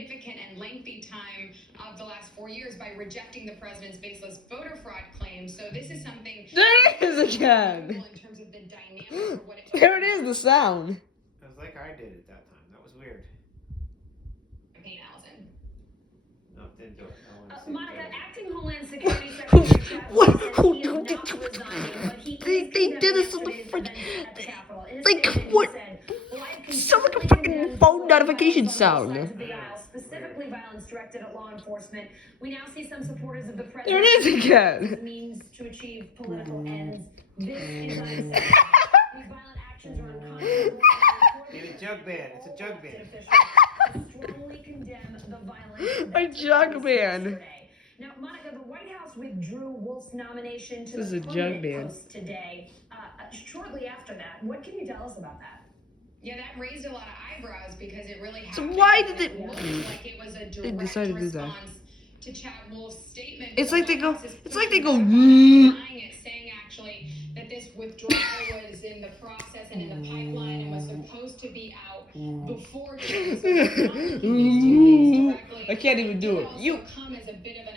significant and lengthy time of the last 4 years by rejecting the president's baseless voter fraud claims. So this is something. There it is again. In terms of the dynamic or what it took. There it is, the sound. It was like I did at that time. That was weird. Allison. No, didn't do it. Monica, acting Homeland Security Secretary Chad Wolf says he is not resigning, but he They did this on the fridge at the Capitol. In a Like, statement, he what? said, "Well, I've Sounds like a consistently freaking condemned phone violence notification on both sound. sides of the aisle, specifically violence directed at law enforcement. We now see some supporters of the president There it is again. as a means to achieve political ends. This is unacceptable. These violent actions are unconscionable. Need a jug band. It's a jug band. Strongly condemn the violence. A jug band. Now, Monica, the White House withdrew Wolf's nomination to This is the a jug permanent band. post today. Shortly after that, what can you tell us about that? Yeah, that raised a lot of eyebrows because it really So happened. why did it? looked like it was a direct decided to do that. response to Chad Wolf's statement. It's The like they White go. House is It's like they go. denying it, saying actually that this withdrawal was in the process and in the pipeline and was supposed to be out before. I can't even do it. Come as a bit of